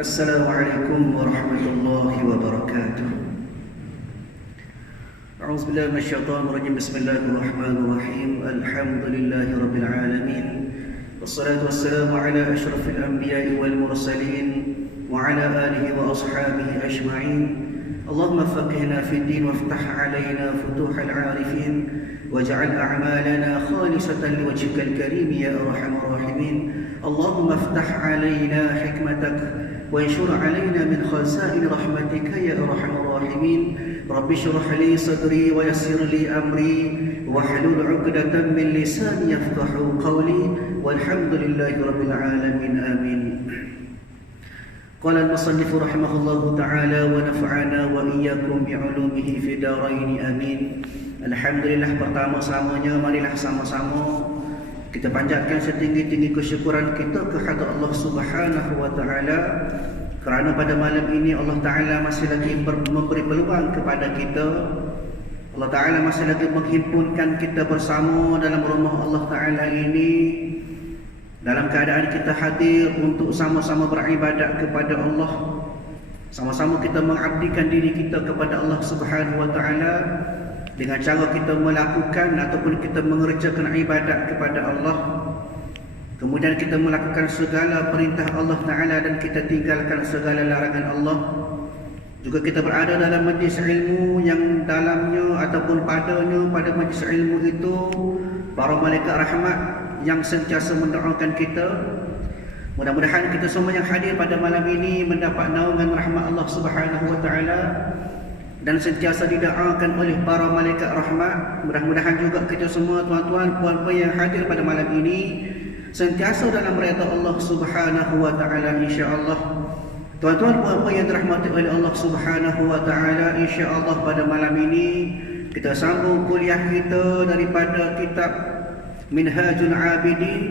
Assalamualaikum warahmatullahi wabarakatuh. A'udzubillahi minasyaitonir rajim. Bismillahirrahmanirrahim. Alhamdulillahi rabbil alamin. Wassalatu wassalamu ala asyrafil anbiya'i wal mursalin wa ala alihi wa ashabihi ajma'in. Allahumma faqihna fid din waftah 'alaina futuhal 'arifin waj'al a'malana khalisatan liwajhikal karim ya arhamar rahimin. Allahumma iftah 'alaina hikmatak وانشر علينا من خزائن رحمتك يا أرحم الراحمين. رب اشرح لي صدري ويسر لي أمري واحلل عقدة من لساني يفقه قولي والحمد لله رب العالمين آمين. قال المصنف رحمه الله تعالى ونفعنا وإياكم بعلومه في دارين آمين. Alhamdulillah, pertama-samanya marilah sama-sama kita panjatkan setinggi-tinggi kesyukuran kita kehadrat Allah Subhanahu wa taala kerana pada malam ini Allah taala masih lagi memberi peluang kepada kita. Allah taala masih lagi menghimpunkan kita bersama dalam rumah Allah taala ini dalam keadaan kita hadir untuk sama-sama beribadat kepada Allah. Sama-sama kita mengabdikan diri kita kepada Allah Subhanahu wa taala dengan cara kita melakukan ataupun kita mengerjakan ibadat kepada Allah. Kemudian kita melakukan segala perintah Allah Ta'ala dan kita tinggalkan segala larangan Allah. Juga kita berada dalam majlis ilmu yang dalamnya ataupun padanya pada majlis ilmu itu para malaikat rahmat yang sentiasa mendoakan kita. Mudah-mudahan kita semua yang hadir pada malam ini mendapat naungan rahmat Allah Subhanahu wa taala dan sentiasa didoakan oleh para malaikat rahmat. Mudah-mudahan juga kita semua tuan-tuan puan-puan yang hadir pada malam ini sentiasa dalam redha Allah Subhanahu wa taala insya-Allah. Tuan-tuan puan-puan yang dirahmati oleh Allah Subhanahu wa taala, insya-Allah pada malam ini kita sambung kuliah kita daripada kitab Minhajul Abidin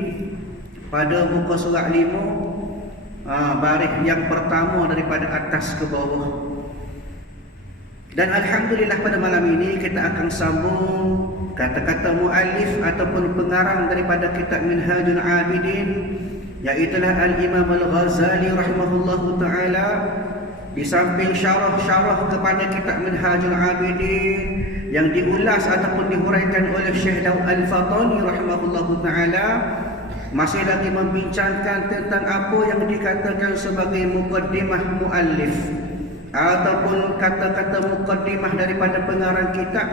pada muka surat 5, baris yang pertama daripada atas ke bawah. Dan alhamdulillah pada malam ini kita akan sambung kata-kata muallif ataupun pengarang daripada kitab Minhajul Abidin, iaitulah Al-Imam Al-Ghazali rahimahullahu taala. Di samping syarah-syarah kepada kitab Minhajul Abidin yang diulas ataupun dihuraikan oleh Syekh Daud Al-Fatani rahimahullahu taala, masih lagi membincangkan tentang apa yang dikatakan sebagai muqaddimah muallif ataupun kata-kata muqaddimah daripada pengarang kitab.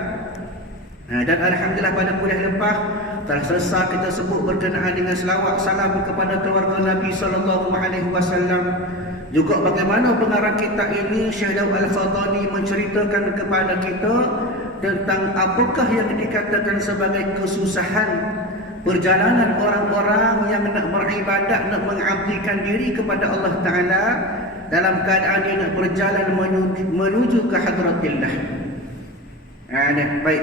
Dan alhamdulillah pada kuliah lepas telah selesai kita sebut berkenaan dengan selawat salam kepada keluarga Nabi sallallahu alaihi wasallam. Juga bagaimana pengarang kitab ini Syekh Daud Al-Fatani menceritakan kepada kita tentang apakah yang dikatakan sebagai kesusahan perjalanan orang-orang yang nak beribadat, nak mengabdikan diri kepada Allah Ta'ala dalam keadaan dia nak berjalan menuju ke hadratillah. Baik.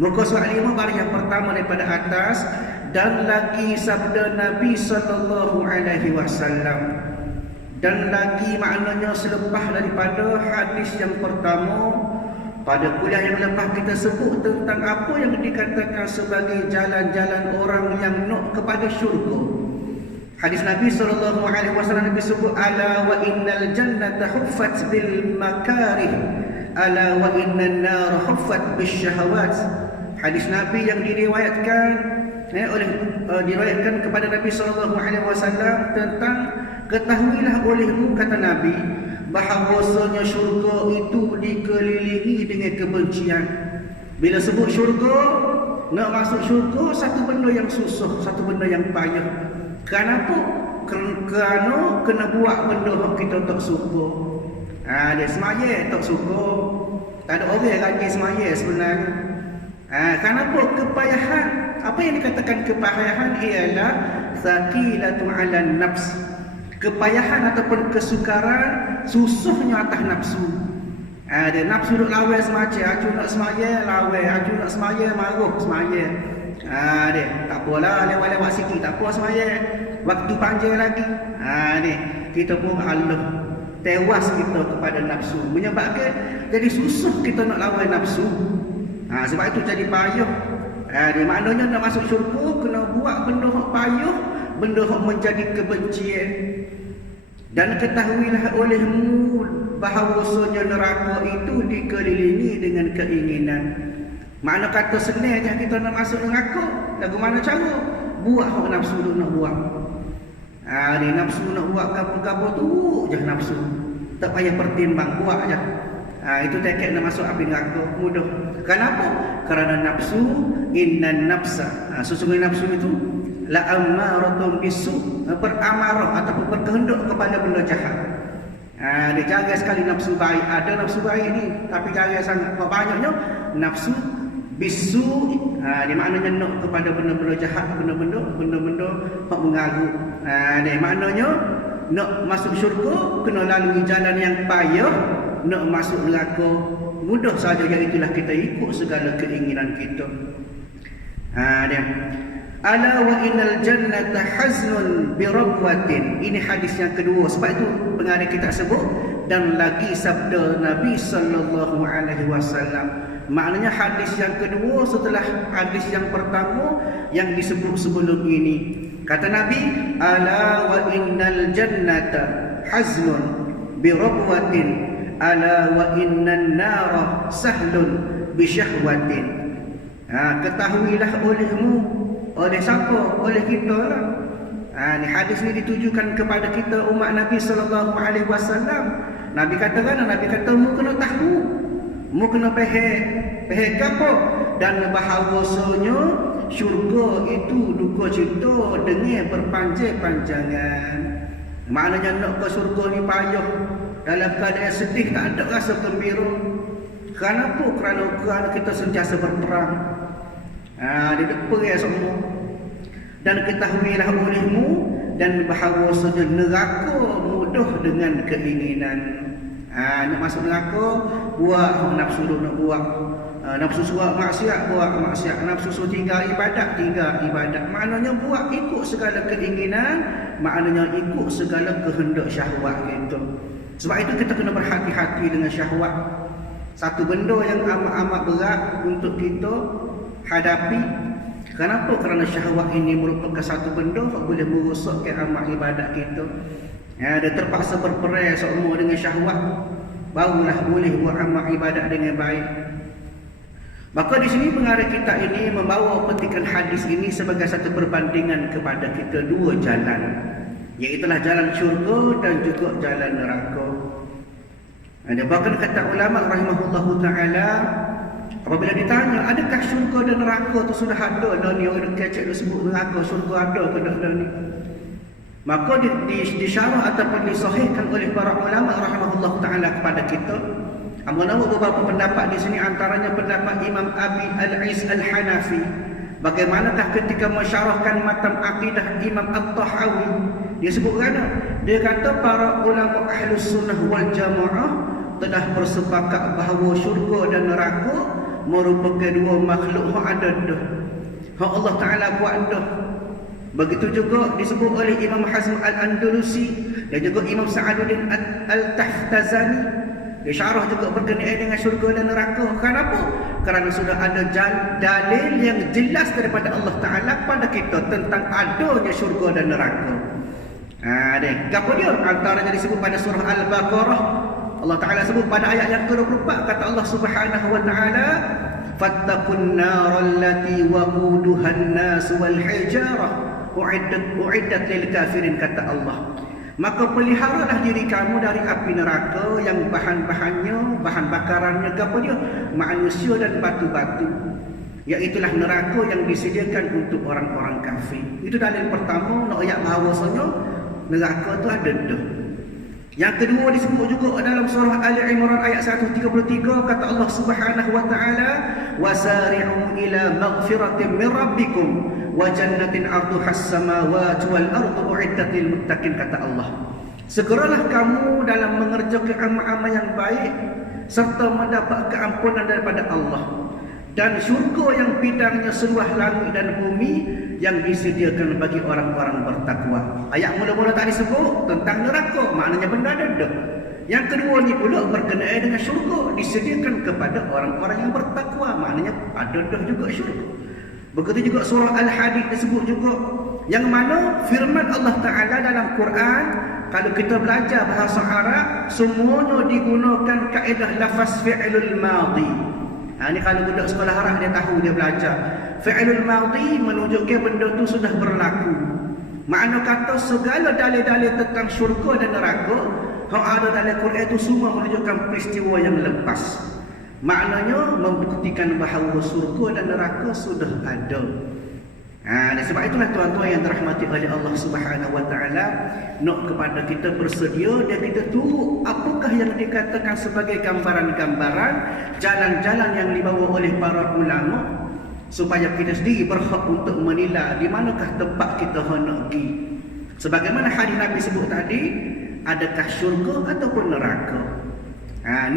Muka surat 5 baris yang pertama daripada atas. Dan lagi sabda Nabi sallallahu alaihi wasallam. Dan lagi maknanya selepas daripada hadis yang pertama. Pada kuliah yang lepas kita sebut tentang apa yang dikatakan sebagai jalan-jalan orang yang nak kepada syurga. Hadis Nabi sallallahu alaihi wasallam disebut ala wa innal jannata huffat bil makarih ala wa innan nar huffat bis syahawat. Hadis Nabi yang diriwayatkan diriwayatkan kepada Nabi sallallahu alaihi wasallam tentang ketahuilah olehmu, kata Nabi, bahawasanya syurga itu dikelilingi dengan kebencian. Bila sebut syurga, nak masuk syurga satu benda yang susah, satu benda yang payah. Kenapa? Kerana kena buat benda yang kita tak suka. Dia semaya tak suka. Tak ada orang rajin semaya sebenarnya. Kenapa? Kepayahan. Apa yang dikatakan kepayahan ialah thaqilatu 'alan nafs. Kepayahan ataupun kesukaran, susahnya atas nafsu. Dia nafsu duk lawan semacam, aku nak semaya lawan, aku nak semaya marah semaya. Dia tak apalah, lewat-lewat sikit tak apa semaya. Waktu panjang lagi. Dia kita pun Allah tewas kita kepada nafsu, menyebabkan jadi susah kita nak lawan nafsu. Sebab itu jadi payah. Dia maknanya nak masuk syurga kena buat benda yang payah, benda yang menjadi kebencian. Dan ketahuilah olehmu bahawasanya neraka itu dikelilingi dengan keinginan. Makna kata senangnya kita nak masuk neraka, lagu mana cara? Buat hak nafsu tu nak buat. Ni nafsu nak buat kapur-kapur tu je nafsu. Tak payah pertimbang, buat je. Itu tiket nak masuk api neraka, mudah. Kenapa? Kerana nafsu, innan nafsa. Sesungguhnya nafsu itu la ammaratun bisu, beramarah ataupun berkehendak kepada benda jahat. Dia jaga sekali nafsu baik. Ada nafsu baik ni, tapi jaga sangat. Banyaknya nafsu bisu, dia maknanya nak kepada benda-benda jahat, benda-benda hak mengarut. Dia maknanya nak masuk syurga kena lalui jalan yang payah, nak masuk neraka mudah saja, iaitulah kita ikut segala keinginan kita. Dia ala wa innal jannata haznun bi rabwatin. Ini hadis yang kedua. Sebab itu pengarang kita sebut dan lagi sabda Nabi sallallahu alaihi wasallam. Maknanya hadis yang kedua setelah hadis yang pertama yang disebut sebelum ini. Kata Nabi, ala wa innal jannata haznun bi rabwatin, ala wa innan nara sahlun bi syahwatin. Ketahuilah olehmu, oleh siapa? Oleh kita lah. Ni hadis ni ditujukan kepada kita umat Nabi sallallahu alaihi wasallam. Nabi kata kan, Nabi kata mu kena tahu, mu kena faham apa, dan bahawasanya syurga itu duka cita dengan berpanjang-panjangan. Maknanya nak ke syurga ni payah, dalam keadaan sedih tak ada rasa gembira. Kenapa? Kerana kita sentiasa berperang. Dia depan semua. Dan ketahuilah olehmu dan bahawasanya neraka mudah dengan keinginan. Nak masuk neraka, buat nafsu dulu nak buat. Nafsu suat maksiat, buat maksiat. Nafsu suat tinggal ibadat. Maknanya buat ikut segala keinginan, maknanya ikut segala kehendak syahwat kita. Sebab itu kita kena berhati-hati dengan syahwat. Satu benda yang amat-amat berat untuk kita hadapi. Kenapa? Kerana syahwat ini merupakan satu benda yang boleh merosakkan amal ibadat kita. Dia terpaksa berperai semua dengan syahwat, barulah boleh buat amal ibadat dengan baik. Maka di sini pengarang kita ini membawa petikan hadis ini sebagai satu perbandingan kepada kita dua jalan, iaitulah jalan syurga dan juga jalan neraka. Ada bahkan kata ulama rahimahullahu taala, apabila ditanya adakah syurga dan neraka tu sudah ada dah ni, orang kecek dia sebut neraka, syurga ada ke dah ni, maka disyarah ataupun disahihkan oleh para ulama rahimahullahu taala kepada kita. Namun beberapa pendapat di sini, antaranya pendapat Imam Abi Al-Is Al-Hanafi. Bagaimanakah ketika mensyarahkan matan akidah Imam At-Tahawi, dia sebut kerana dia kata para ulama Ahlus Sunnah wal Jamaah telah bersepakat bahawa syurga dan neraka merupakan dua makhluk yang ada dah, yang Allah Ta'ala buat dah. Begitu juga disebut oleh Imam Hazm Al-Andalusi dan juga Imam Sa'aduddin Al-Tahtazani. Dia syarah juga berkenaan dengan syurga dan neraka. Kenapa? Kerana sudah ada dalil yang jelas daripada Allah Ta'ala kepada kita tentang adanya syurga dan neraka. Apa dia? Antaranya disebut pada surah Al-Baqarah. Allah Ta'ala sebut pada ayat yang ke-24, kata Allah Subhanahu wa Ta'ala, fattaqun naral lati waquduhan nas wal hijarah uiddat lil kafirin, kata Allah. Maka peliharalah diri kamu dari api neraka yang bahan-bahannya, bahan bakarannya apa dia? Manusia dan batu-batu. Iaitulah neraka yang disediakan untuk orang-orang kafir. Itu dalil pertama nak ayat bahawasanya neraka tu ada dah. Yang kedua disebut juga dalam surah Ali Imran ayat 133, kata Allah Subhanahu wa Ta'ala, wasari'u ila maghfiratin min rabbikum wa jannatin 'arduhas samawati wal ardu u'iddat lil muttaqin, kata Allah. Segeralah kamu dalam mengerjakan amal-amal yang baik serta mendapat keampunan daripada Allah, dan syurga yang bidangnya seluas langit dan bumi yang disediakan bagi orang-orang bertakwa. Ayat mula-mula tadi sebut tentang neraka, maknanya benda ada. Yang kedua ni pula berkenaan dengan syurga, disediakan kepada orang-orang yang bertakwa, maknanya ada dah juga syurga. Begitu juga surah Al-Hadid disebut juga, yang mana firman Allah Ta'ala dalam Quran, kalau kita belajar bahasa Arab, semuanya digunakan kaedah lafaz fi'lul madhi. Ini kalau budak sekolah Arab dia tahu, dia belajar. Fi'lul madhi menunjukkan benda tu sudah berlaku. Makna kata segala dalil-dalil tentang syurga dan neraka yang ada dalam Quran itu semua menunjukkan peristiwa yang lepas. Maknanya membuktikan bahawa syurga dan neraka sudah ada. Sebab itulah tuan-tuan yang dirahmati oleh Allah Subhanahu Wa Taala, nak kepada kita bersedia dan kita tunggu apakah yang dikatakan sebagai gambaran-gambaran jalan-jalan yang dibawa oleh para ulama, supaya kita sendiri berhak untuk menilai di manakah tempat kita hendak pergi. Sebagaimana hadis Nabi sebut tadi, adakah syurga ataupun neraka.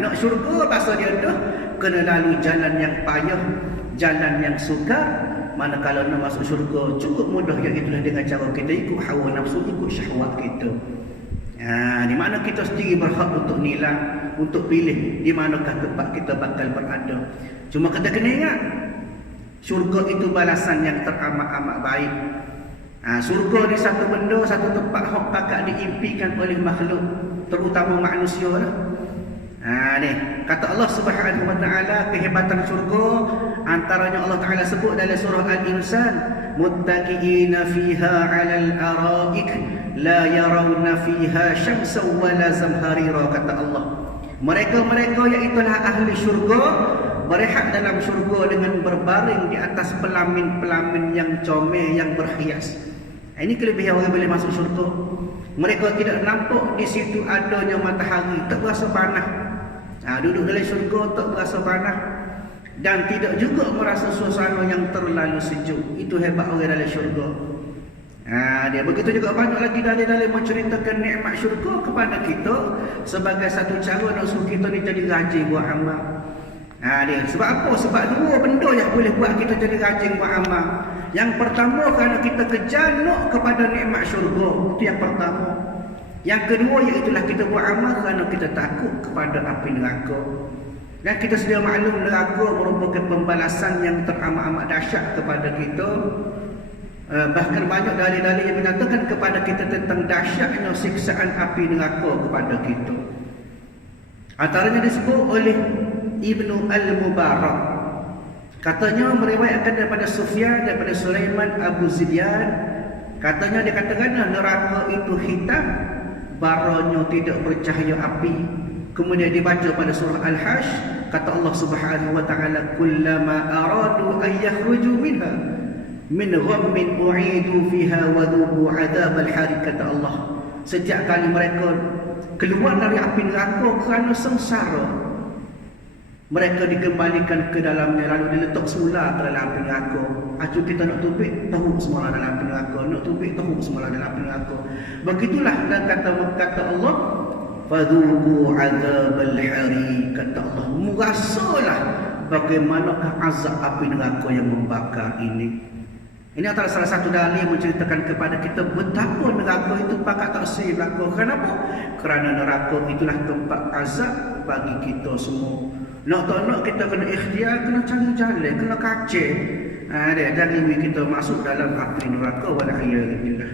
Nak syurga bahasa dia dah kena lalu jalan yang payah, jalan yang sukar. Manakala nak masuk syurga cukup mudah, iaitulah dengan cara kita ikut hawa nafsu, ikut syahwat kita. Di mana kita sendiri berhak untuk nilai, untuk pilih di manakah tempat kita bakal berada. Cuma kita kena ingat, syurga itu balasan yang teramat-amat baik. Syurga ni satu benda, satu tempat hak pakak diimpikan oleh makhluk, terutama manusia lah. Ni kata Allah Subhanahu Wa Taala kehebatan syurga, antaranya Allah Taala sebut dalam surah Al-Insan, muttaqiina fiha 'alal araik la yarawna fiha syamsan wala zamharira, kata Allah. Mereka-mereka iaitulah ahli syurga berehat dalam syurga dengan berbaring di atas pelamin-pelamin yang comel, yang berhias. Ini kelebihan orang boleh masuk syurga. Mereka tidak nampak di situ adanya matahari, tak berasa panas. Duduk dalam syurga tak berasa panas, dan tidak juga merasa suasana yang terlalu sejuk. Itu hebat orang dalam syurga. Dia begitu juga banyak lagi dalil-dalil menceritakan nikmat syurga kepada kita sebagai satu cara nak suruh kita ni jadi rajin buat amal. Sebab apa? Sebab dua benda yang boleh buat kita jadi rajin buat amal. Yang pertama, kerana kita kejar nak kepada nikmat syurga. Itu yang pertama. Yang kedua, iaitulah kita buat amal kerana kita takut kepada api neraka. Dan kita sedia maklum neraka merupakan pembalasan yang teramat-amat dahsyat kepada kita. Bahkan banyak dalil-dalil yang menyatakan kepada kita tentang dahsyatnya siksaan api neraka kepada kita. Antaranya disebut oleh Ibnu Al-Mubarak. Katanya meriwayatkan daripada Sufyan, daripada Sulaiman Abu Zidyan. Katanya dia katakan neraka itu hitam, baranya tidak bercahaya api. Kemudian dibaca pada surah Al-Hash, kata Allah Subhanahu Wa Taala, kullama aradu an yakhruju minha min ghammin u'idu fiha wa dhuqu 'adzabal hariq, kata Allah. Setiap kali mereka keluar dari api neraka kerana sengsara, mereka dikembalikan ke dalamnya, lalu diletak semula ke dalam api neraka. Acu kita nak tubik, tahu semula dalam api neraka. Nak tubik, tahu semula dalam api neraka. Begitulah dan kata Allah, fadhuqu 'adzabal hariq, kata Allah, merasalah bagaimanakah azab api neraka yang membakar ini. Ini antara salah satu dalil menceritakan kepada kita betapa neraka itu pakat tak sih berlaku. Kenapa? Kerana neraka itulah tempat azab bagi kita semua. Nak tak nak kita kena ikhtiar, kena cari jalan, kena kacau. Jangan kita masuk dalam api neraka, wala'iyadzubillah.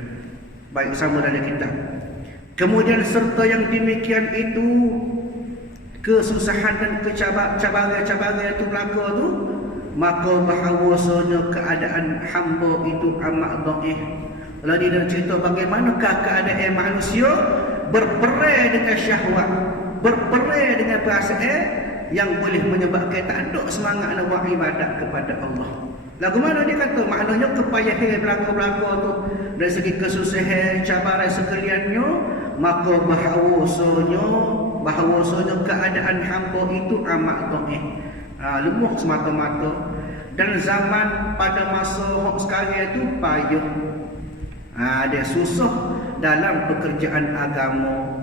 Baik, sama dalam kitab. Kemudian serta yang demikian itu, kesusahan dan cabaran-cabaran itu berlaku tu, maka bahawasanya keadaan hamba itu amat dhaif. Lalu dia cerita bagaimanakah keadaan manusia berperai dengan syahwat, berperai dengan perasaan yang boleh menyebabkan tak ada semangat nak buat ibadat kepada Allah. Lagu mana dia kata? Maknanya kepayahan berlaku-berlaku tu dari segi kesusahan, cabaran sekaliannya, maka bahawasanya keadaan hamba itu amat dhaif. Lemah semata-mata. Dan zaman pada masa sekarang itu payah. Dia susah dalam pekerjaan agama.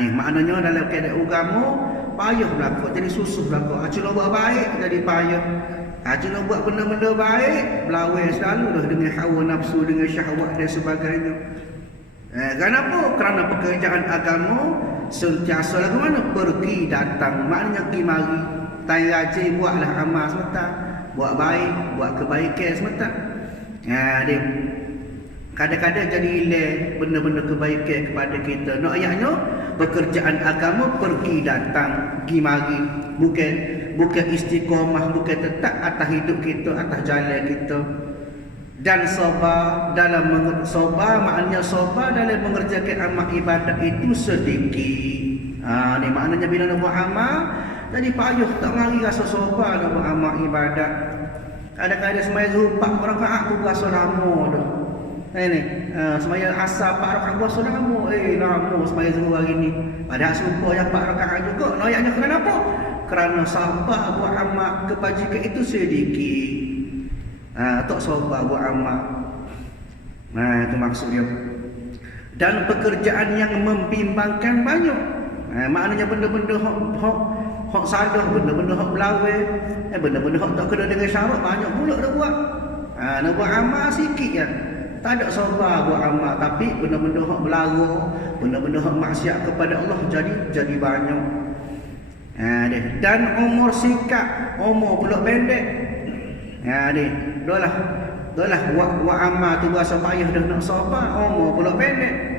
Ni maknanya dalam keadaan agama payah berlaku, jadi susah berlaku. Cuma buat baik jadi payah. Cuma buat benda-benda baik berlawan selalu dah dengan hawa nafsu, dengan syahwat dan sebagainya. Kenapa? Kerana pekerjaan agama sentiasa lagu mana? Pergi datang, maknanya pergi mari. Tai rajin buatlah amal semata, buat baik, buat kebaikan semata. Dia Kadang-kadang jadi hilang benda-benda kebaikan kepada kita. Nak ayatnya pekerjaan agama pergi datang, pergi mari, bukan istiqamah, bukan tetap atas hidup kita, atas jalan kita. Dan sabar maknanya sabar dalam mengerjakan amal ibadat itu sedikit. Ni maknanya bila nak buat amal jadi payah, tak mari rasa sabar nak buat amal ibadat. Kadang-kadang semaya zuhur 4 rakaat tu rasa lama dah. Semaya asar 4 rakaat rasa lama. Lama semaya zuhur hari ni. Padahal sumpah yang 4 rakaat juga. Ayatnya kerana apa? Kerana sabar buat amal kebajikan itu sedikit. Tak sabar buat amal. Itu maksudnya. Dan pekerjaan yang membimbangkan banyak. Maknanya benda-benda hak salah, benda-benda hak belawai, benda-benda hak tak kena dengan syarat banyak pula dah buat. Nak buat amal sikit kan. Tak ada sabar buat amal, tapi benda-benda hak berlarang, benda-benda hak maksiat kepada Allah jadi banyak. Dan umur singkat, umur pula pendek. Dolah buat amal tu rasa payah dah nak sabar, umur pula pendek.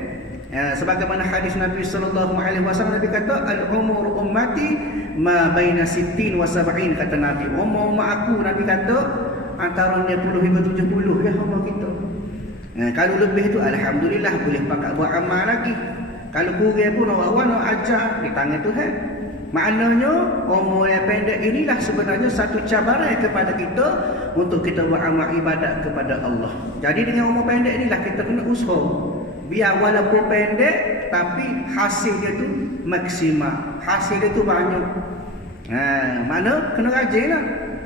Sebagaimana hadis Nabi sallallahu alaihi wasallam, Nabi kata al-umur ummati ma baina 60 wa 70, kata Nabi. Umur umat aku, Nabi kata antara 60 hingga 70 ya umur kita. Kalau lebih tu alhamdulillah boleh pakai buat amal lagi. Kalau kurang pun orang nak ajar di tangan Tuhan. Maknanya umur yang pendek inilah sebenarnya satu cabaran kepada kita untuk kita buat amal ibadat kepada Allah. Jadi dengan umur pendek inilah kita kena usaha. Biar walaupun pendek tapi hasil dia tu maksimal, hasil dia tu banyak. Mana kena rajin lah.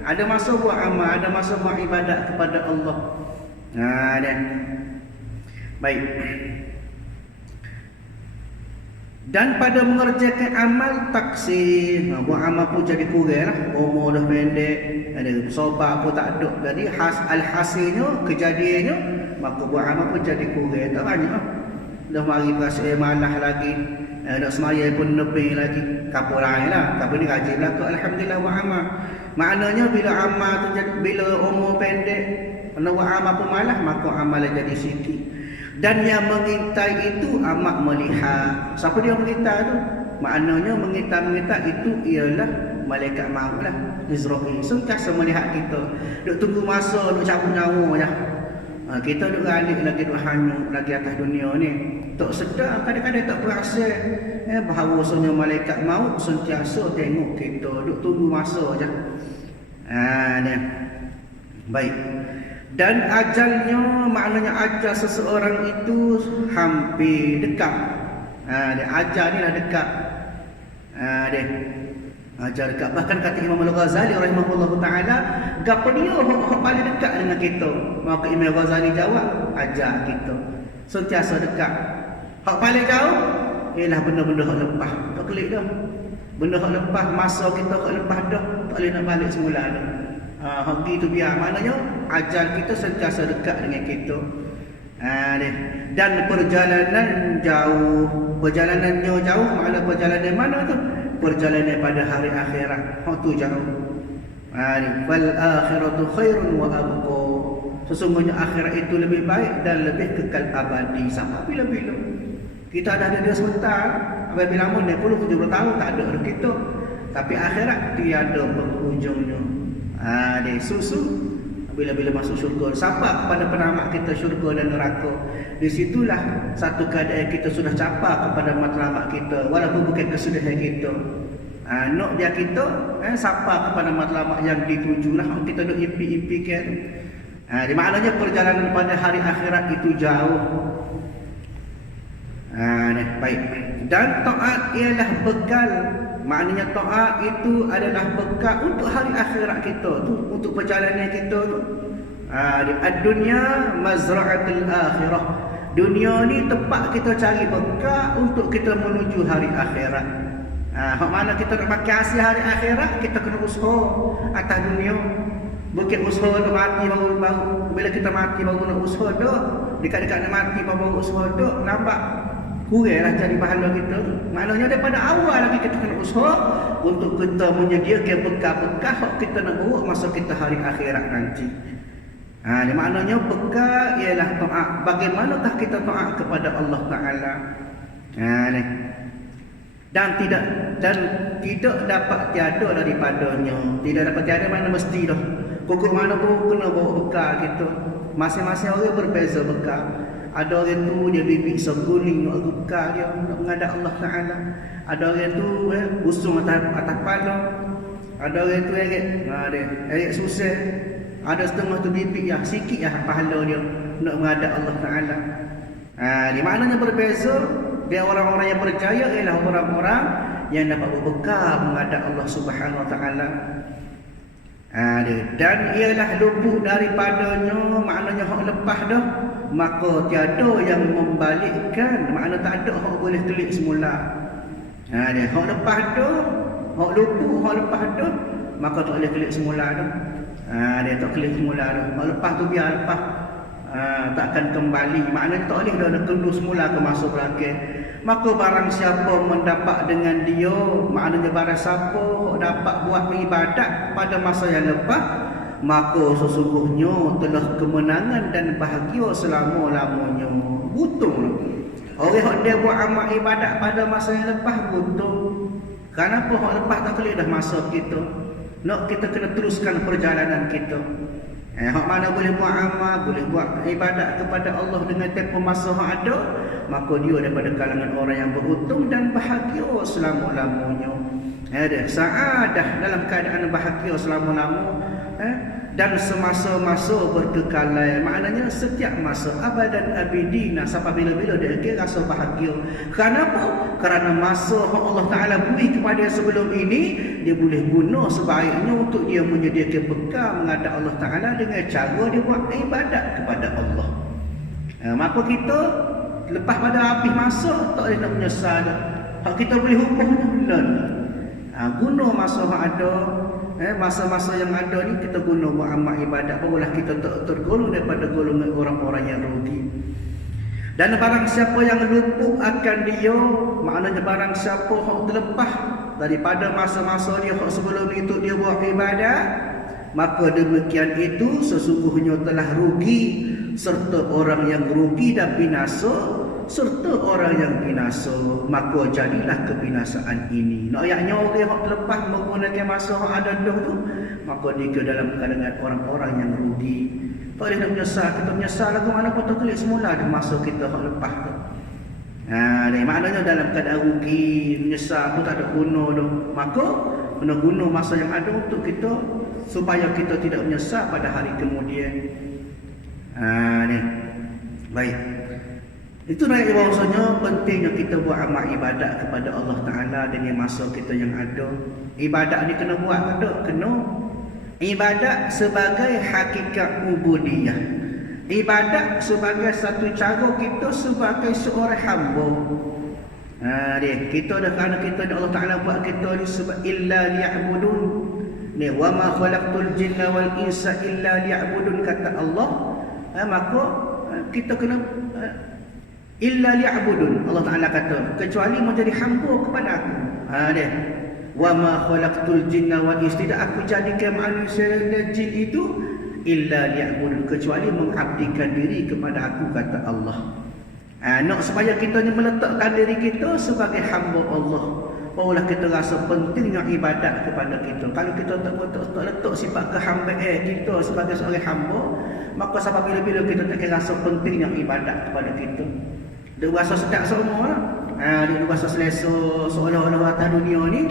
Ada masa buat amal, ada masa buat ibadat kepada Allah. Dan baik. Dan pada mengerjakan amal taksir, buat amal pun jadi kurang lah. Umur dah pendek, ada sabar pun tak ada. Jadi hasilnya, kejadiannya, maka buat amal pun jadi kurang. Tak banyak lah. Dah mari perasaan malah lagi, nak semaya pun lebih lagi. Kapal lain lah, kapal ni rajin lah. Alhamdulillah buat amal. Maknanya bila amal tu jadi, bila umur pendek, nak buat amal pun malah, maka amal jadi sikit. Dan yang mengintai itu amat melihat. Siapa dia mengintai tu? Maknanya mengintai itu ialah malaikat maut lah, Israel. Sentiasa melihat kita. Duk tunggu masa, duk cabut nyawa je. Kita duk galik lagi, duk hanyut lagi atas dunia ni. Tak sedar, kadang-kadang tak perasan bahawasanya malaikat maut sentiasa tengok kita. Duk tunggu masa je. Baik. Dan ajalnya, maknanya ajal seseorang itu hampir dekat. Ajal ni lah dekat. Ajal dekat. Bahkan kata Imam Al-Ghazali rahimahullah ta'ala, gapa dia yang paling dekat dengan kita? Maka Imam Al-Ghazali jawab, ajal kita sentiasa dekat. Hak paling jauh ialah benda-benda hak lepas. Tak kelik dah. Benda hak lepas, masa kita hak lepas dah, tak boleh nak balik semula dah. Hak itu biar, maknanya ajal kita sentiasa dekat dengan kita. Dan perjalanan jauh. Perjalanannya jauh, makna perjalanan mana tu? Perjalanan pada hari akhirat. Hak tu jauh. Fal akhiratu khairun wa abqa. Sesungguhnya akhirat itu lebih baik dan lebih kekal abadi. Sampai bila-bila. Kita dah ada dia sebentar, apabila lama 60-70 tahun tak ada kita. Tapi akhirat tiada penghujungnya. Dia susu bila-bila masuk syurga. Sampai kepada penamat kita syurga dan neraka. Di situlah satu keadaan kita sudah capai kepada matlamat kita, walaupun bukan kesudahan kita. Nak biar kita sampai kepada matlamat yang ditujulah. Kita nak impi-impikan. Di maknanya perjalanan pada hari akhirat itu jauh. Baik. Dan taat ialah bekal. Maknanya taat itu adalah bekal untuk hari akhirat kita tu, untuk perjalanan kita tu. Ad-dunya mazra'atul akhirah. Dunia ni tempat kita cari bekal untuk kita menuju hari akhirat. Hak mana kita nak pakai hasil hari akhirat, kita kena usaha atas dunia. Bukan usaha nak mati baru bila kita mati baru nak usaha dah. Dekat-dekat nak mati baru usaha dah, nampak kuranglah cari pahala kita. Maknanya daripada awal lagi kita kena usaha untuk kita menyediakan bekal-bekal hak kita nak bawa masa kita hari akhirat nanti. Di maknanya bekal ialah taat. Bagaimanakah kita taat kepada Allah Taala? Ni. Dan tidak dapat tiada daripadanya. Tidak dapat tiada mana mesti dah. Pokok mana pun kena bawa bekal kita. Masing-masing orang berbeza bekal. Ada orang tu dia bibik seguling nak bekal dia nak menghadap Allah Taala. Ada orang tu usung atas kepala. Ada orang tu erik susah. Ada setengah tu bibik sikit pahala dia nak menghadap Allah Taala. Di maknanya berbeza. Dia orang-orang yang percaya ialah orang-orang yang dapat berbekal menghadap Allah Subhanahu Wa Taala. Dan ialah luput daripadanya, maknanya hak lepas dah, maka tiada yang membalikkan, makna tak ada hak boleh klik semula. Hak lepas dah, hak luput, hak lepas dah, maka tak boleh klik semula dah. Dia tak klik semula dah. Hak lepas tu biar lepas. Takkan kembali, maknanya tak boleh dah kendu semula ke masa belakang. Maka barang siapa mendapat dengan dia, maknanya barang siapa dapat buat ibadat pada masa yang lepas, maka sesungguhnya telah kemenangan dan bahagia selama-lamanya. Butung. Orang yang dia buat amal ibadat pada masa yang lepas, butung. Kenapa hak lepas tak boleh dah masa kita? Nak kita kena teruskan perjalanan kita. Hak mana boleh buat amal, boleh buat ibadat kepada Allah dengan tempoh masa hak ada, maka dia daripada kalangan orang yang beruntung dan bahagia selama-lamanya. Saadah dalam keadaan bahagia selama-lama, dan semasa-masa berkekalan. Maknanya setiap masa abadan abidina, sampai bila-bila dia rasa bahagia. Kenapa? Kerana masa Allah Taala beri kepada sebelum ini, dia boleh guna sebaiknya untuk dia menyediakan bekal menghadap Allah Taala dengan cara dia buat ibadat kepada Allah. Maka kita lepas pada habis masa tak boleh nak menyesal. Hak kita boleh hukumnya bulan. Guna masa yang ada, masa-masa yang ada ni kita guna buat amal ibadat, barulah kita tergolong daripada golongan orang-orang yang rugi. Dan barang siapa yang luput akan dia, maknanya barang siapa yang terlepas daripada masa-masa dia yang sebelum itu dia buat ibadat, maka demikian itu sesungguhnya telah rugi, serta orang yang rugi dan binasa, serta orang yang binasa, maka jadilah kebinasaan ini. Nak ayatnya orang yang terlepas menggunakan masa yang ada dah tu, maka dia dalam kalangan orang-orang yang rugi. Tak boleh nak menyesal. Kita menyesal lagu mana pun terkelik semula di masa kita yang lepas tu. Maknanya dalam keadaan rugi, menyesal tu tak ada guna tu. Maka kena guna masa yang ada untuk kita, supaya kita tidak menyesal pada hari kemudian. Baik. Itu naik bahawasanya pentingnya kita buat amal ibadat kepada Allah Ta'ala dengan masa kita yang ada. Ibadat ni kena buat tak? Kena. Ibadat sebagai hakikat ubudiyah. Ibadat sebagai satu cara kita sebagai seorang hamba. Kita dah, kerana kita Allah Ta'ala buat kita ni sebab illa liya'budun. Wa ma khalaqtul jinna wal insa illa liya'budun, kata Allah. Maka kita kena illa liya'budun. Allah Ta'ala kata kecuali menjadi hamba kepada aku. Wa ma khalaqtul jinna wal insa, tidak aku jadikan manusia dan jin itu illa liya'budun, kecuali mengabdikan diri kepada aku, kata Allah. Nak supaya kita ni meletakkan diri kita sebagai hamba Allah, barulah kita rasa pentingnya ibadat kepada kita. Kalau kita tak letak sifat kehambaan kita sebagai seorang hamba, maka sampai bila-bila kita tak rasa pentingnya ibadat kepada kita. Dia rasa sedap semua lah. Dia rasa selesa, seolah-olah atas dunia ni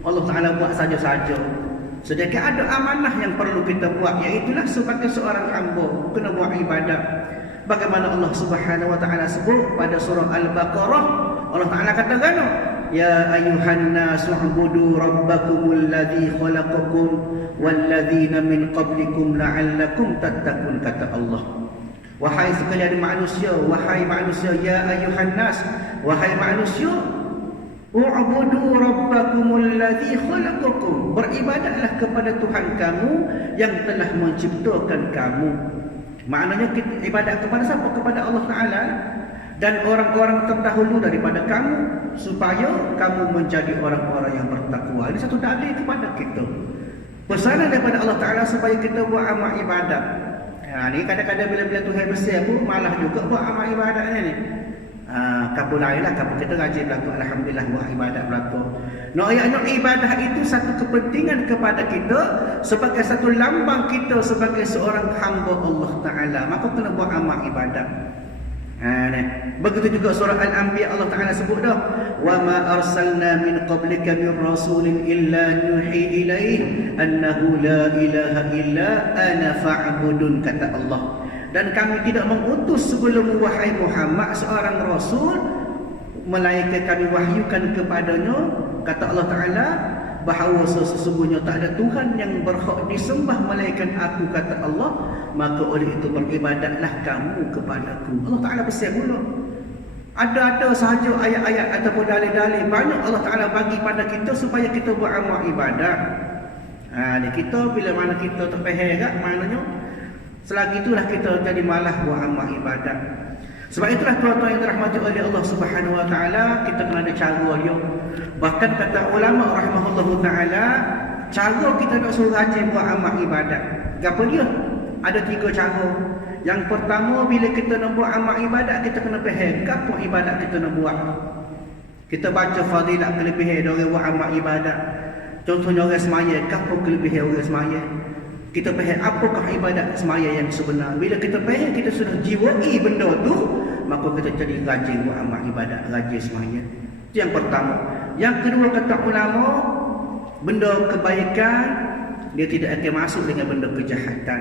Allah Ta'ala buat saja-saja. Sedangkan ada amanah yang perlu kita buat, iaitulah sebagai seorang hamba kena buat ibadat. Bagaimana Allah Subhanahu Wa Ta'ala sebut pada surah Al-Baqarah, Allah Ta'ala kata gano, ya ayuhan nasu ubudu rabbakumul ladzi khalaqakum walladzina min qablikum la'allakum tattaqun, kata Allah. Wahai sekalian manusia, wahai manusia, ya ayuhan nas, wahai manusia, u'budu rabbakumul ladzi khalaqakum, beribadatlah kepada Tuhan kamu yang telah menciptakan kamu. Maknanya kita ibadat kepada siapa? Kepada Allah Ta'ala dan orang-orang terdahulu daripada kamu, supaya kamu menjadi orang-orang yang bertakwa. Ini satu dalil kepada kita, pesanan daripada Allah Ta'ala supaya kita buat amal ibadat. Ni kadang-kadang bila-bila Tuhan besar pun malah juga buat amal ibadat ni. Kabul lainlah, kabul kita rajin berlaku, alhamdulillah buat ibadat berlaku. Nak ibadah itu satu kepentingan kepada kita sebagai satu lambang kita sebagai seorang hamba Allah Taala. Maka kena buat amal ibadat. Begitu juga surah Al-Anbiya Allah Taala sebut dah, wa ma arsalna min qablika min rasulin illa nuhi ilaihi annahu la ilaha illa ana fa'budun, kata Allah. Dan kami tidak mengutus sebelum wahai Muhammad seorang rasul melainkan kami wahyukan kepadanya, kata Allah Taala, bahawa sesungguhnya tak ada Tuhan yang berhak disembah melainkan aku, kata Allah, maka oleh itu beribadatlah kamu kepadaku. Allah Taala pesan pula. Ada sahaja ayat-ayat ataupun dalil-dalil banyak Allah Taala bagi pada kita supaya kita buat amal ibadat. Kita bila mana kita terpeher maknanya selagi itulah kita jadi malas buat amal ibadat. Sebab itulah tuan-tuan yang dirahmati oleh Allah Subhanahu Wa Taala, kita kena ada cara dia. Bahkan kata ulama rahimahullahu taala, cara kita nak suruh rajin buat amal ibadat. Apa dia? Ada 3 cara. Yang pertama, bila kita nak buat amal ibadat, kita kena faham apa ibadat kita nak buat. Kita baca fadilat kelebihan orang buat amal ibadat. Contohnya orang semaya, apa kelebihan orang semaya? Kita faham apakah ibadat semaya yang sebenar. Bila kita faham, kita sudah jiwai benda tu, maka kita jadi rajin buat amal ibadat, rajin semaya. Itu yang pertama. Yang kedua, kata ulama, benda kebaikan dia tidak akan masuk dengan benda kejahatan.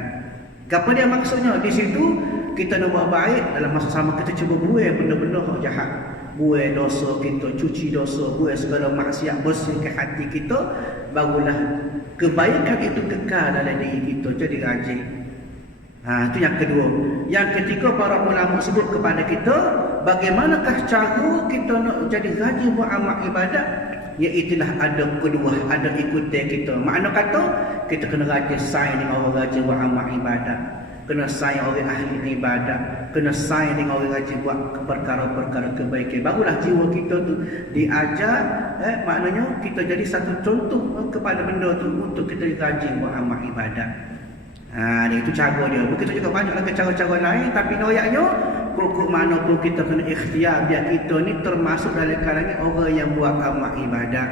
Apa dia maksudnya? Di situ kita nak buat baik, dalam masa sama kita cuba buai benda-benda yang jahat. Buai dosa kita, cuci dosa, buai segala maksiat, bersihkan hati kita, barulah kebaikan itu kekal dalam diri kita, jadi rajin. Itu yang kedua. Yang ketiga, para ulama sebut kepada kita bagaimanakah cara kita nak jadi rajin buat amal ibadat. Iaitulah ada kedua, ada ikuti kita. Makna kata kita kena rajin saing dengan orang rajin buat amal ibadat, kena saing orang ahli ibadat, kena saing dengan orang rajin buat perkara-perkara kebaikan. Barulah jiwa kita tu diajar, maknanya kita jadi satu contoh kepada benda tu untuk kita rajin buat amal ibadat. Itu cara dia. Begitu juga banyak lagi cara-cara lain, tapi noyaknya pokok mana pun kita kena ikhtiar biar kita ni termasuk dalam kalangan orang yang buat amal ibadat.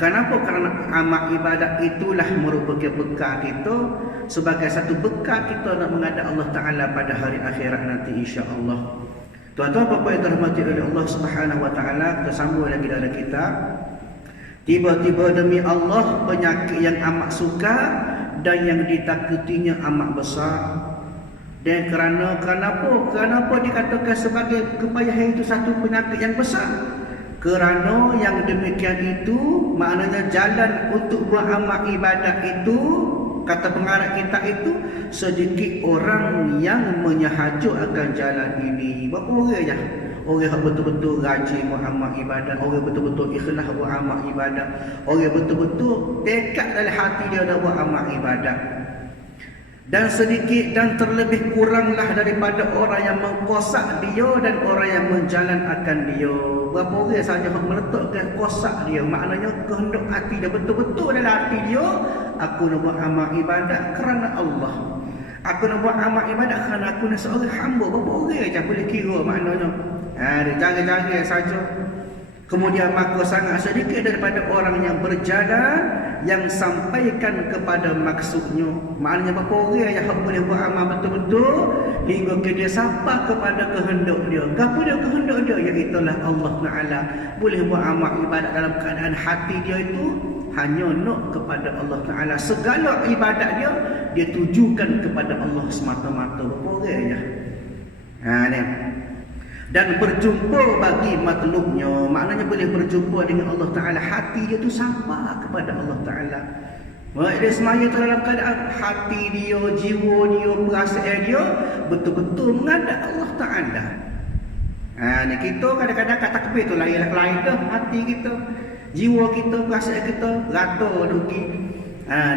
Kenapa? Kerana amal ibadat itulah merupakan bekal kita, sebagai satu bekal kita nak menghadap Allah Taala pada hari akhirat nanti, insya-Allah. Tuan-tuan apa yang dirahmati oleh Allah Subhanahu Wa Taala, kita sambung lagi dalam kitab. Tiba-tiba demi Allah penyakit yang amat sukar dan yang ditakutinya amat besar. Dan kenapa dikatakan sebagai kepayahan itu satu penyakit yang besar? Kerana yang demikian itu maknanya jalan untuk buat amal ibadat itu, kata pengarang kita itu, sedikit orang yang menyahaja akan jalan ini. Berapa orang ya? Orang yang betul-betul rajin buat amal ibadat, orang betul-betul ikhlas buat amal ibadat, orang betul-betul tekad dalam hati dia nak buat amal ibadat. Dan sedikit dan terlebih kuranglah daripada orang yang mengkosak dia dan orang yang menjalan akan dia. Berapa orang sahaja yang meletakkan kosak dia, maknanya kehendak hati dia betul-betul dalam hati dia, aku nak buat amal ibadat kerana Allah, aku nak buat amal ibadat kerana aku nak seorang hamba. Berapa orang saja boleh kira maknanya. Dia jaga-jaga saja. Kemudian maka sangat sedikit daripada orang yang berjalan yang sampaikan kepada maksudnya. Maknanya berapa orang yang boleh buat amal betul-betul hingga ke dia sampai kepada kehendak dia. Apa dia kehendak dia? Iaitulah Allah Ta'ala. Boleh buat amal ibadat dalam keadaan hati dia itu hanya nak kepada Allah Ta'ala. Segala ibadat dia tujukan kepada Allah semata-mata. Berapa orang ya? Ni. Dan berjumpa bagi matlubnya, maknanya boleh berjumpa dengan Allah Ta'ala, hati dia tu sampai kepada Allah Ta'ala. Dia semaya tu dalam keadaan hati dia, jiwa dia, perasaan dia betul-betul menghadap Allah Ta'ala. Ni kita kadang-kadang kat takbir tu lain dah hati kita, jiwa kita, perasaan kita rata duki.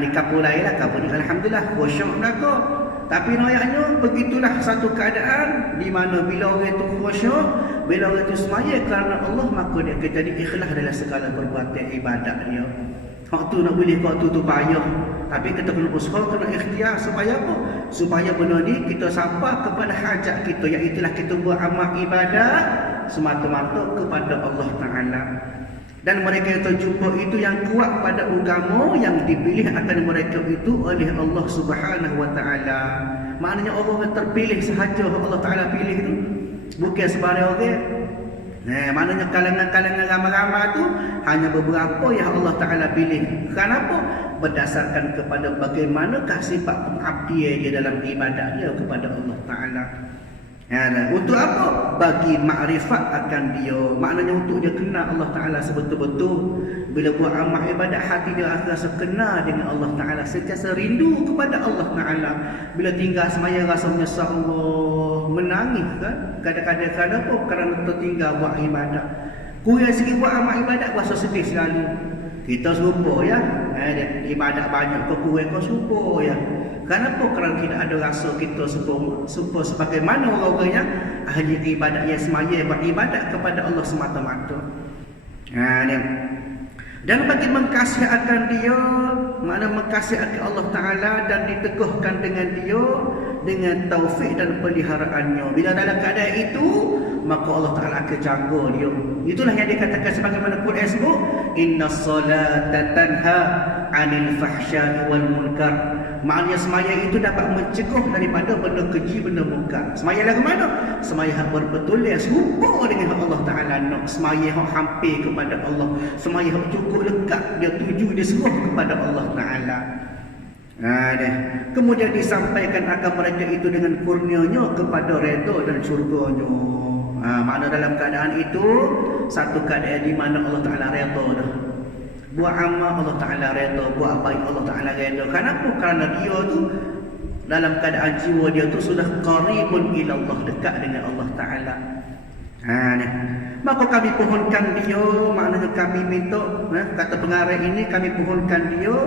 Di kapur lain lah, kapur ni alhamdulillah khusyuk belaka. Tapi noyaknya begitulah satu keadaan di mana bila orang itu khusyuk, bila orang itu semaya kerana Allah, maka dia akan jadi ikhlas dalam segala perbuatan ibadat dia. Hak tu nak boleh kau tu payah. Tapi kita kena usaha, kena ikhtiar supaya apa? supaya benda ni kita sampai kepada hajat kita, iaitu kita buat amal ibadah semata-mata kepada Allah Ta'ala. Dan mereka yang terjumpa itu yang kuat pada agama yang dipilih akan mereka itu oleh Allah Subhanahu Wa Ta'ala. Maknanya orang yang terpilih sahaja Allah Ta'ala pilih itu, bukan sebarang orang. Maknanya kalangan-kalangan ramai-ramai tu hanya beberapa yang Allah Ta'ala pilih. Kenapa? Berdasarkan kepada bagaimanakah sifat pengabdian dia dalam ibadat dia kepada Allah Ta'ala. Untuk apa? Bagi makrifat akan dia. Maknanya untuk dia kenal Allah Ta'ala sebetul-betul. Bila buat amal ibadat, hati dia akan rasa kenal dengan Allah Ta'ala, sentiasa rindu kepada Allah Ta'ala. Bila tinggal semaya rasa menyesal, Allah menangis kan? Kadang-kadang apa? Kerana tertinggal buat ibadat. Kurang sikit buat amal ibadat, rasa sedih sekali. Kita serupa ya, ibadat banyak kau kurang kau serupa ya. Kenapa? Kerana tidak ada rasa kita serupa sebagaimana orang-orang yang ahli ibadat yang semaya beribadat kepada Allah semata-mata. Dan bagi mengkasihakan dia, makna mengkasihakan Allah Ta'ala dan diteguhkan dengan dia dengan taufik dan peliharaannya. Bila dalam keadaan itu, maka Allah Ta'ala akan jaga dia. Itulah yang dikatakan sebagaimana Quran sebut, innas salata tanha 'anil fahsya'i wal munkar. Maknanya semaya itu dapat mencegah daripada benda keji, benda munkar. Semaya lagu mana? Semaya yang berbetul yang serupa dengan Allah Ta'ala nak. Semaya yang hampir kepada Allah. Semaya yang cukup dekat, dia tuju, dia seruh kepada Allah Ta'ala. Kemudian disampaikan akan mereka itu dengan kurnianya kepada redha dan syurganya. Makna dalam keadaan itu satu keadaan di mana Allah Ta'ala redha dah. Buat amal Allah Ta'ala redha, buat baik Allah Ta'ala redha. Kenapa? Kerana dia tu dalam keadaan jiwa dia tu sudah qaribun ila Allah, dekat dengan Allah Ta'ala. Maka kami pohonkan dia, maknanya kami minta, kata pengarang ini, kami pohonkan dia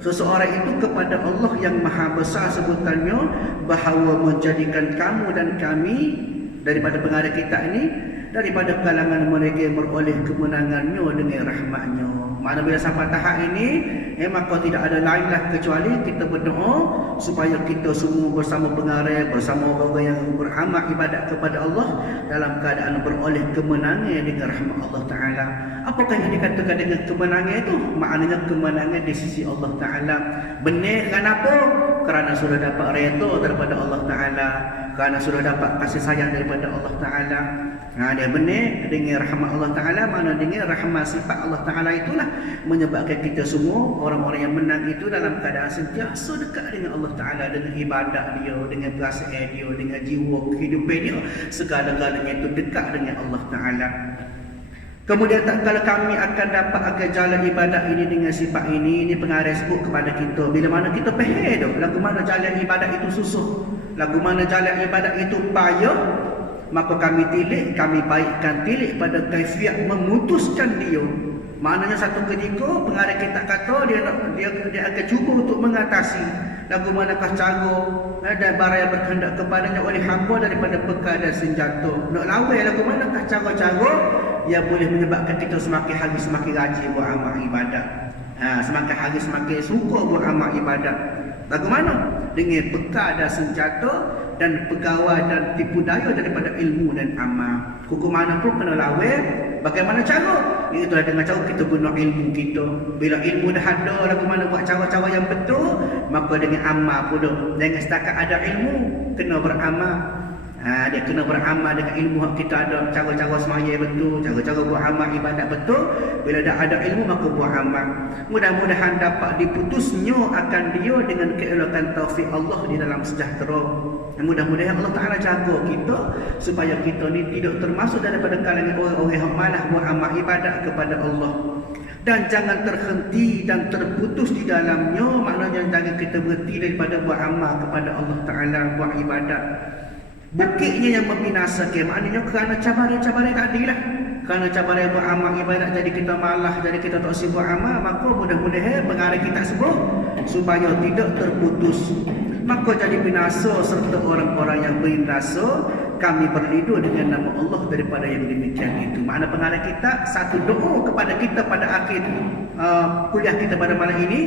seseorang itu kepada Allah yang maha besar sebutannya, bahawa menjadikan kamu dan kami daripada pengarang kita ini daripada kalangan mereka yang beroleh kemenangannya dengan rahmatnya. Mana bila sampai tahap ini, maka tidak ada lainlah kecuali kita berdoa supaya kita semua bersama pengarang, bersama orang yang beramal ibadat kepada Allah dalam keadaan beroleh kemenangan dengan rahmat Allah Ta'ala. Apakah yang dikatakan dengan kemenangan itu? Maknanya kemenangan di sisi Allah Ta'ala. Benar kenapa? Kerana sudah dapat redha daripada Allah Ta'ala, kerana sudah dapat kasih sayang daripada Allah Ta'ala. Dia benar dengan rahmat Allah Ta'ala. Mana dengan rahmat sifat Allah Ta'ala itulah menyebabkan kita semua orang-orang yang menang itu dalam keadaan sentiasa dekat dengan Allah Ta'ala, dengan ibadat dia, dengan perasaan dia, dengan jiwa kehidupan dia, segala-galanya itu dekat dengan Allah Ta'ala. Kemudian tak kala kami akan dapat akan jalan ibadat ini dengan sifat ini pengarang sebut kepada kita. Bila mana kita faham dah lagu mana jalan ibadat itu susah, lagu mana jalan ibadat itu payah, maka kami tilik, kami baikkan tilik pada kaifiat memutuskan dia. Maknanya satu ketika pengarang kita kata dia akan cuba untuk mengatasi lagu manakah cara dan barang yang berkehendak kepadanya oleh hamba daripada bekal dan senjata. Nak lawan lagu manakah cara-cara yang boleh menyebabkan kita semakin hari semakin rajin buat amal ibadat. Semakin hari semakin suka buat amal ibadat. Lagu mana? Dengan bekal dan senjata dan pegawai dan tipu daya daripada ilmu dan amal. Hukum mana pun kena lawan. Bagaimana cara? Itulah dengan cara kita guna ilmu kita. Bila ilmu dah ada, lagu mana buat cara-cara yang betul, maka dengan amal pula. Dengan setakat ada ilmu, kena beramal. Dia kena beramal dengan ilmu yang kita ada. Cara-cara semaya betul, cara-cara buat amal ibadat betul. Bila dah ada ilmu, maka buat amal. Mudah-mudahan dapat diputusnya akan dia dengan keelokan taufik Allah di dalam sejahtera. Mudah-mudahan Allah Ta'ala jaga kita supaya kita ni tidak termasuk daripada kalangan orang-orang yang malas buat amal ibadat kepada Allah. Dan jangan terhenti dan terputus di dalamnya. Maknanya jangan kita berhenti daripada buat amal kepada Allah Ta'ala, buat ibadat. Bukitnya yang membinasakan, maknanya kerana cabaran-cabaran tadi lah. Kerana cabaran buat amal ibadat jadi kita malas, jadi kita tak sibuk amal, maka mudah-mudahan pengarang kita sebut supaya tidak terputus. Maka jadi binasa serta orang-orang yang berinasa, kami berlindung dengan nama Allah daripada yang demikian itu. Makna pengarang kita satu doa kepada kita pada akhir kuliah kita pada malam ini,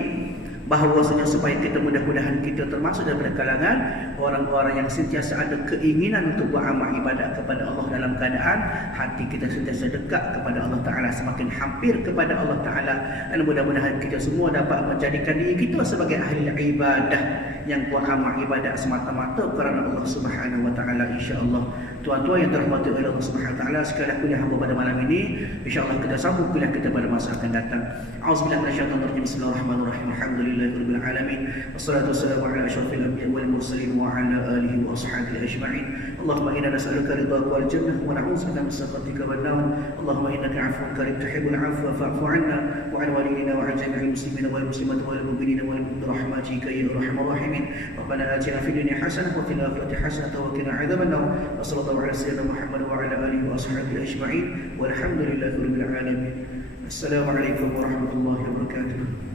bahawasanya supaya kita mudah-mudahan kita termasuk daripada kalangan orang-orang yang sentiasa ada keinginan untuk beramal ibadat kepada Allah dalam keadaan hati kita sentiasa dekat kepada Allah Ta'ala, semakin hampir kepada Allah Ta'ala, dan mudah-mudahan kita semua dapat menjadikan diri kita sebagai ahli ibadah yang beramal ibadat semata-mata kerana Allah Subhanahu Wa Ta'ala, insya-Allah. Tuan-tuan yang dirahmati oleh Allah Subhanahu Wa Ta'ala, sekalian kuliah hamba pada malam ini, insya-Allah kita sambung kuliah kita pada masa akan datang. A'udzubillahi minasyaitonir rajim. Bismillahirrahmanirrahim. Alhamdulillahirabbil alamin. Wassalatu wassalamu ala asyrafil anbiya'i wal mursalin wa ala alihi wa ashabihi ajma'in. Allahumma inna nas'aluka ridhaka wal jannah wa na'udzubika min sakhatika wan nar. Allahumma innaka 'afuwwun karim tuhibbul 'afwa fa'fu 'anna wa 'an walidina wa 'an jami'il muslimina wal muslimat wal mu'minina wal mu'minat rahmatika ya arhamar rahimin. Rabbana atina fid dunya hasanah wa fil akhirati hasanah wa qina 'adzaban nar. Wassallallahu ala sayyidina Muhammad wa ala alihi wa ashabihi ajma'in. Walhamdulillahirabbil alamin. Assalamualaikum warahmatullahi wabarakatuh.